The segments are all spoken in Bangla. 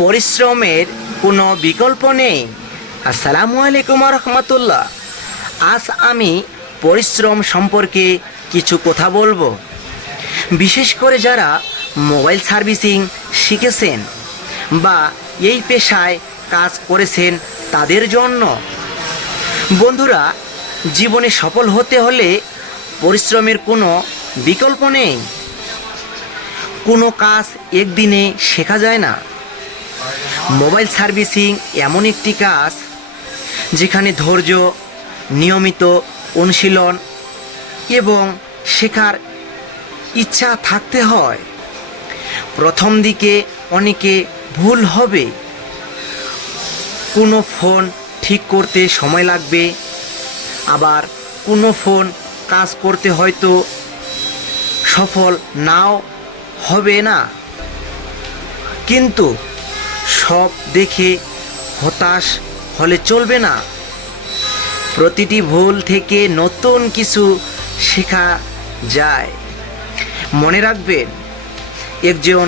পরিশ্রমের কোনো বিকল্প নেই। আসসালামু আলাইকুম রহমতুল্লাহ। আজ আমি পরিশ্রম সম্পর্কে কিছু কথা বলবো, বিশেষ করে যারা মোবাইল সার্ভিসিং শিখেছেন বা এই পেশায় কাজ করেছেন তাদের জন্য। বন্ধুরা, জীবনে সফল হতে হলে পরিশ্রমের কোনো বিকল্প নেই। কোনো কাজ একদিনে শেখা যায় না। মোবাইল সার্ভিসিং এমন একটি কাজ যেখানে ধৈর্য, নিয়মিত অনুশীলন এবং শেখার ইচ্ছা থাকতে হয়। প্রথম দিকে অনেকে ভুল হবে, কোনো ফোন ঠিক করতে সময় লাগবে, আবার কোনো ফোন কাজ করতে হয়তো সফল নাও হবে না। কিন্তু সব দেখে হতাশ হলে চলবে না। প্রতিটি ভুল থেকে নতুন কিছু শেখা যায়। মনে রাখবেন, একজন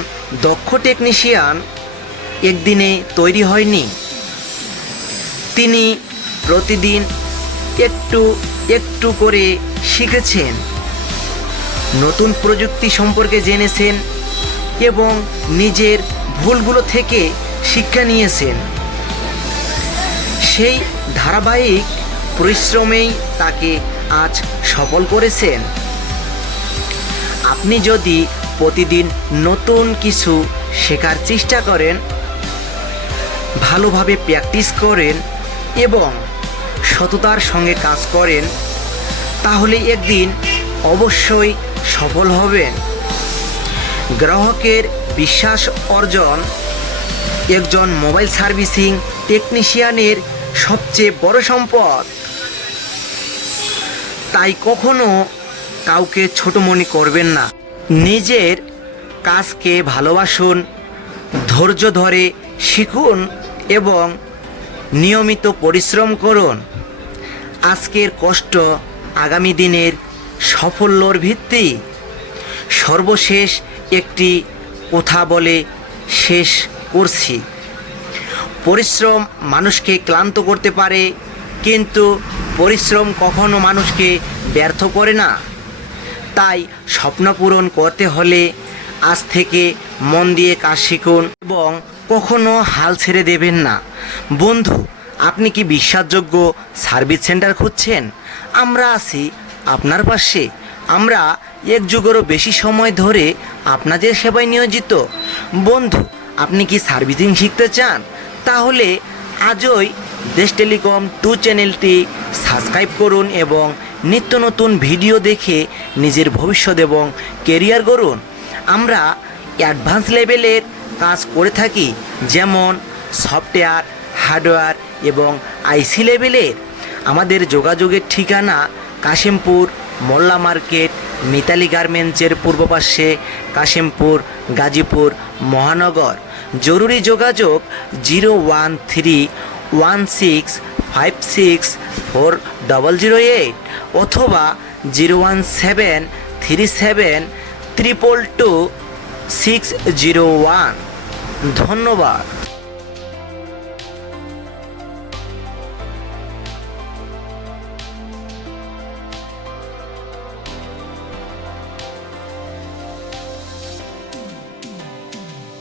দক্ষ টেকনিশিয়ান একদিনে তৈরি হয়নি। তিনি প্রতিদিন একটু একটু করে শিখেছেন, নতুন প্রযুক্তি সম্পর্কে জেনেছেন এবং নিজের ভুলগুলো থেকে শিক্ষা নিয়েছেন। সেই ধারাবাহিক পরিশ্রমেই তাকে আজ সফল করেছেন। আপনি যদি প্রতিদিন নতুন কিছু শেখার চেষ্টা করেন, ভালোভাবে প্র্যাকটিস করেন এবং সততার সঙ্গে কাজ করেন, তাহলে একদিন অবশ্যই সফল হবেন। গ্রাহকের বিশ্বাস অর্জন একজন মোবাইল সার্ভিসিং টেকনিশিয়ানের সবচেয়ে বড় সম্পদ। তাই কখনো কাউকে ছোট মনে করবেন না। নিজের কাজকে ভালোবাসুন, ধৈর্য ধরে শিখুন এবং নিয়মিত পরিশ্রম করুন। আজকের কষ্ট আগামী দিনের সাফল্যর ভিত্তি। সর্বশেষ একটি কথা বলে শেষ করছি। পরিশ্রম মানুষকে ক্লান্ত করতে পারে, কিন্তু পরিশ্রম কখনো মানুষকে ব্যর্থ করে না। তাই স্বপ্ন পূরণ করতে হলে আজ থেকে মন দিয়ে কাজ শিখুন এবং কখনো হাল ছেড়ে দেবেন না। বন্ধু, আপনি কি বিশ্বাসযোগ্য সার্ভিস সেন্টার খুঁজছেন? আমরা আছি আপনার পাশে। আমরা এক যুগেরও বেশি সময় ধরে আপনাদের সেবায় নিয়োজিত। বন্ধু, আপনি কি সার্ভিসিং শিখতে চান? তাহলে আজই দেশ টেলিকম 2 চ্যানেলটি সাবস্ক্রাইব করুন এবং নিত্য নতুন ভিডিও দেখে নিজের ভবিষ্যৎ এবং কেরিয়ার গড়ুন। আমরা অ্যাডভান্স লেভেলের কাজ করে থাকি, যেমন সফটওয়্যার, হার্ডওয়্যার এবং আইসি লেভেলের। আমাদের যোগাযোগের ঠিকানা কাশিমপুর মোল্লা মার্কেট, মিতালি গার্মেন্টসের পূর্ব পাশে, কাশিমপুর, গাজীপুর মহানগর। জরুরি যোগাযোগ 01316564008 অথবা 01737222601। ধন্যবাদ।